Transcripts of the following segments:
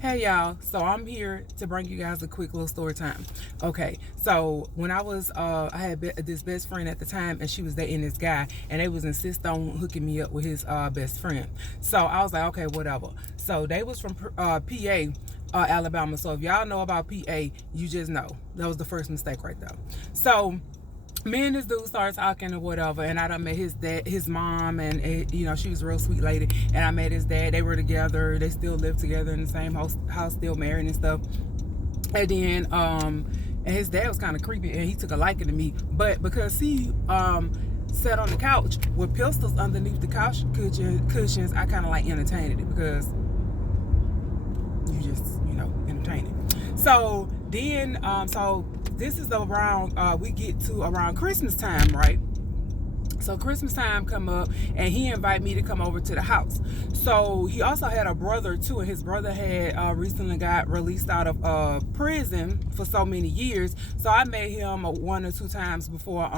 Hey y'all, so I'm here to bring you guys a quick little story time. Okay, so when I had this best friend at the time, and she was dating this guy, and they was insist on hooking me up with his best friend. So I was like, okay, whatever. So they was from PA, Alabama. So if y'all know about PA, you just know that was the first mistake right there. So me and this dude started talking or whatever, and I done met his dad, his mom, and she was a real sweet lady. And I met his dad. They were together. They still live together in the same house, still married and stuff. And then and his dad was kind of creepy, and he took a liking to me. But because he sat on the couch with pistols underneath the couch cushions, I kind of like entertained it because you just entertain it. So then so this is around we get to around Christmas time, right? So Christmas time come up, and he invited me to come over to the house. So he also had a brother too, and his brother had recently got released out of prison for so many years. So I met him one or two times before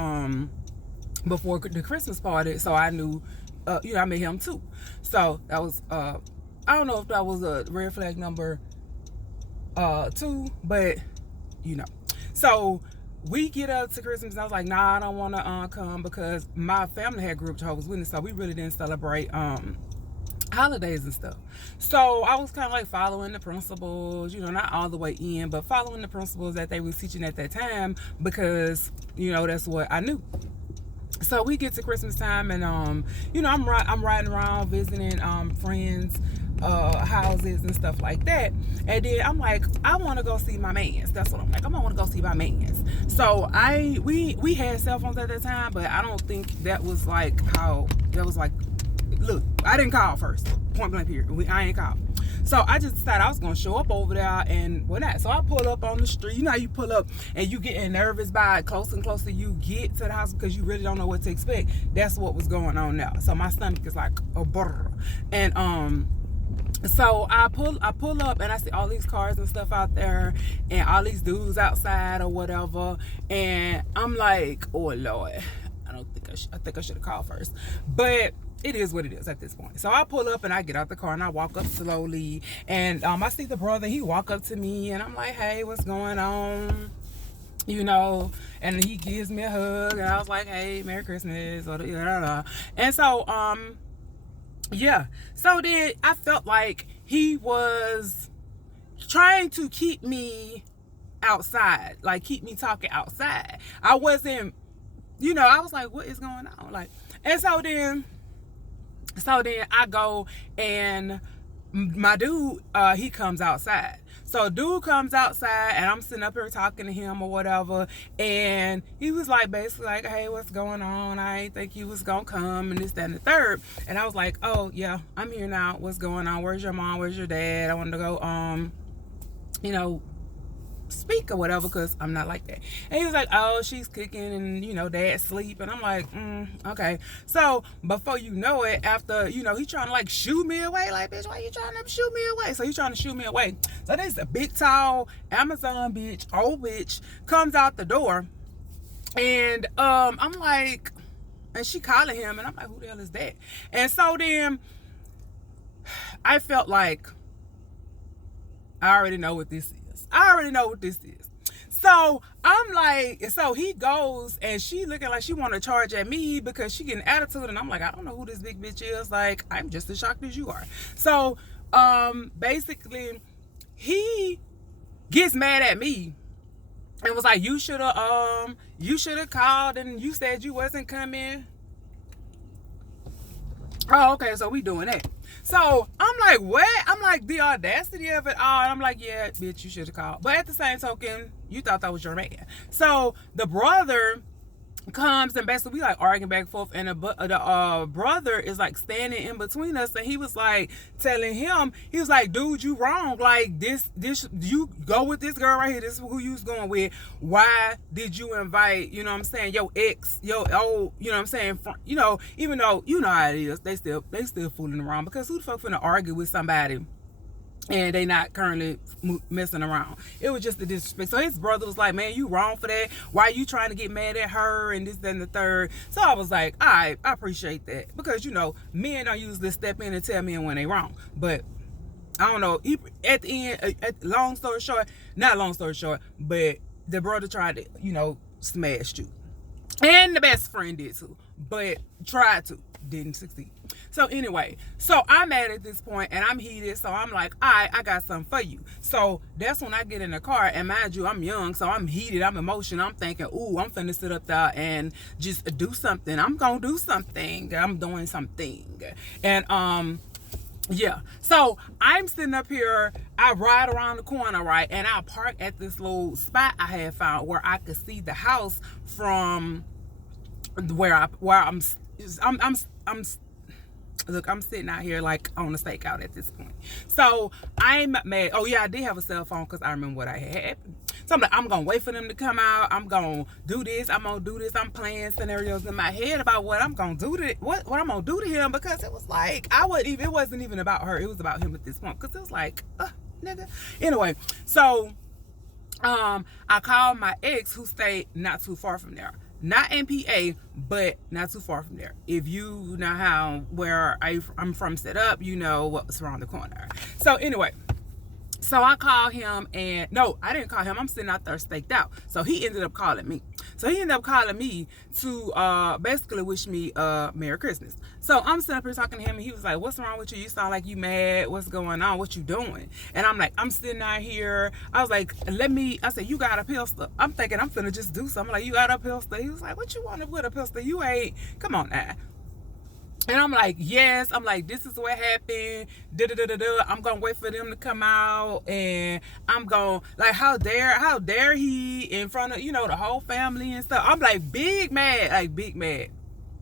the Christmas party. So I knew, I met him too. So that was I don't know if that was a red flag number 2, but So we get up to Christmas, and I was like, nah, I don't want to come because my family had group Jehovah's Witness, so we really didn't celebrate holidays and stuff. So I was kind of like following the principles, not all the way in, but following the principles that they was teaching at that time because, that's what I knew. So we get to Christmas time, and I'm riding around visiting friends' houses and stuff like that. And then I'm like, I want to go see my mans. That's what I'm like. I want to go see my mans. So we had cell phones at that time, but I don't think that was like how that was like. Look, I didn't call first. Point blank period. I ain't called. So I just decided I was gonna show up over there and whatnot. So I pull up on the street. You know how you pull up and you getting nervous by closer and closer you get to the house because you really don't know what to expect. That's what was going on now. So my stomach is like a brr. And so I pull up, and I see all these cars and stuff out there, and all these dudes outside or whatever. And I'm like, oh Lord, I think I should have called first, but it is what it is at this point. So I pull up, and I get out the car, and I walk up slowly, and I see the brother. He walk up to me, and I'm like, hey, what's going on? And he gives me a hug, and I was like, hey, Merry Christmas, and so yeah. So then I felt like he was trying to keep me outside, like keep me talking outside. I wasn't, I was like, what is going on? Like, and so then I go, and my dude, he comes outside. So dude comes outside, and I'm sitting up here talking to him or whatever, and he was like, basically like, hey, what's going on? I ain't think you was gonna come, and this, that, and the third. And I was like, oh yeah, I'm here now. What's going on? Where's your mom? Where's your dad? I wanted to go speak or whatever, because I'm not like that. And he was like, oh, she's cooking, and dad's sleep. And I'm like, okay. So before you know it, after he trying to like shoo me away, like, bitch, why you trying to shoo me away? So he trying to shoo me away. So this a big tall Amazon bitch, old bitch, comes out the door, and I'm like, and she calling him, and I'm like, who the hell is that? And so then I felt like I already know what this is. So I'm like, so he goes, and she looking like she want to charge at me because she getting attitude, and I'm like, I don't know who this big bitch is. Like, I'm just as shocked as you are. So basically he gets mad at me and was like, you should have called, and you said you wasn't coming. Oh, okay, so we doing that. So I'm like, what? I'm like, the audacity of it all. And I'm like, yeah, bitch, you should have called. But at the same token, you thought that was your man. So the brother comes, and basically we like arguing back and forth, and the brother is like standing in between us, and he was like telling him, he was like, dude, you wrong. Like, this you go with this girl right here, this is who you was going with. Why did you invite, your ex, your old, even though how it is, they still fooling around, because who the fuck finna argue with somebody and they not currently messing around? It was just the disrespect. So his brother was like, man, you wrong for that. Why are you trying to get mad at her and this, that, and the third? So I was like, all right, I appreciate that, because men don't usually step in and tell men when they wrong. But I don't know. At the end, long story short, not long story short, but the brother tried to, smash you. And the best friend did too, but tried to, didn't succeed. So anyway, so I'm mad at this point and I'm heated. So I'm like, all right, I got something for you. So that's when I get in the car, and mind you, I'm young, so I'm heated, I'm emotional. I'm thinking, ooh, I'm finna sit up there and just do something. I'm gonna do something. I'm doing something. And yeah, so I'm sitting up here, I ride around the corner, right, and I park at this little spot I had found where I could see the house from where I'm look, I'm sitting out here like on a stakeout at this point. So I'm mad. Oh yeah, I did have a cell phone because I remember what I had. So I'm like, I'm gonna wait for them to come out. I'm gonna do this. I'm gonna do this. I'm playing scenarios in my head about what I'm gonna do to what I'm gonna do to him, because it was like it wasn't even about her. It was about him at this point, because it was like, nigga. Anyway, so I called my ex, who stayed not too far from there. Not in PA, but not too far from there. If you know how where I'm from set up, you know what's around the corner. So anyway, so I called him, and no, I didn't call him. I'm sitting out there staked out. So he ended up calling me. So he ended up calling me to basically wish me Merry Christmas. So I'm sitting up here talking to him, and he was like, what's wrong with you? You sound like you mad. What's going on? What you doing? And I'm like, I'm sitting out here. I was like, I said, you got a pistol. I'm thinking I'm finna just do something. Like, you got a pistol? He was like, what you want with a pistol? You ain't, come on now. And I'm like, yes. I'm like, this is what happened. I'm gonna wait for them to come out, and I'm gonna, like, how dare he in front of, the whole family and stuff. I'm like, big mad.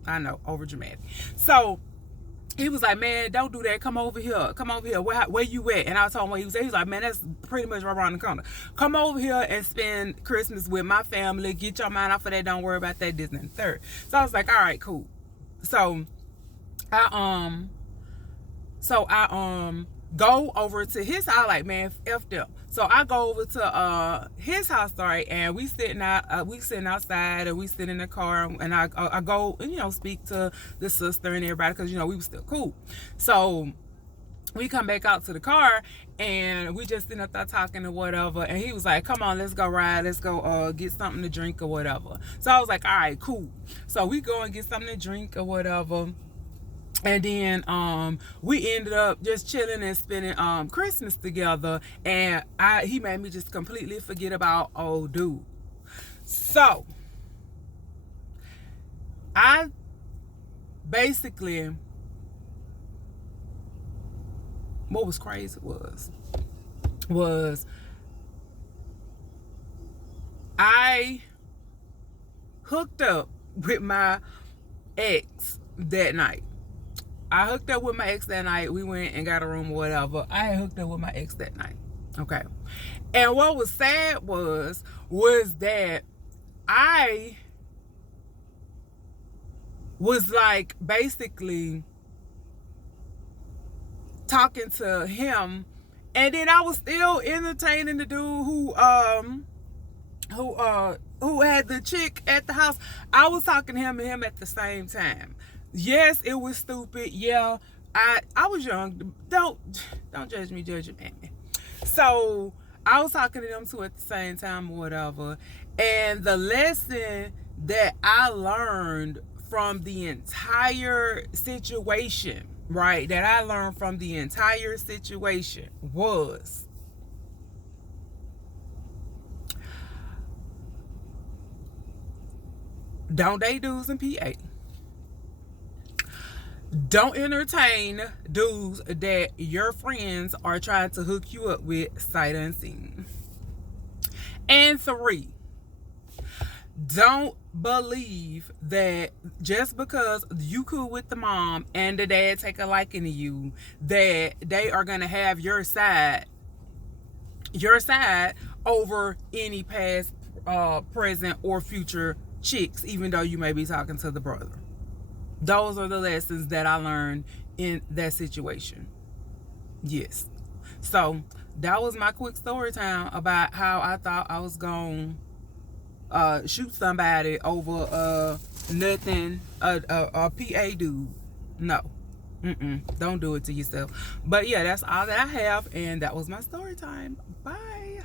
I know, over dramatic. So he was like, man, don't do that. Come over here. Where you at? And I told him where he was at. He was like, man, that's pretty much right around the corner. Come over here and spend Christmas with my family. Get your mind off of that. Don't worry about that, this and the third. So I was like, all right, cool. So I go over to his house, like, man, F them. So I go over to his house, right, and we sitting outside, and we sit in the car, and I go and speak to the sister and everybody, because we was still cool. So we come back out to the car, and we just sitting up there talking or whatever, and he was like, come on, let's go ride, let's go get something to drink or whatever. So I was like, all right, cool. So we go and get something to drink or whatever. And then we ended up just chilling and spending Christmas together, and he made me just completely forget about old dude. So I basically, what was crazy was I hooked up with my ex that night. We went and got a room or whatever. I hooked up with my ex that night. Okay. And what was sad was that I was like basically talking to him, and then I was still entertaining the dude who had the chick at the house. I was talking to him at the same time. Yes, it was stupid. Yeah, I was young. Don't judge me, judge your man. So I was talking to them two at the same time or whatever. And the lesson that I learned from the entire situation, right, was don't date dudes in PA. Don't entertain dudes that your friends are trying to hook you up with sight unseen. And 3, don't believe that just because you cool with the mom and the dad take a liking to you, that they are going to have your side over any past, present, or future chicks, even though you may be talking to the brother. Those are the lessons that I learned in that situation. Yes. So that was my quick story time about how I thought I was going to shoot somebody over nothing, a PA dude. No. Don't do it to yourself. But yeah, that's all that I have, and that was my story time. Bye.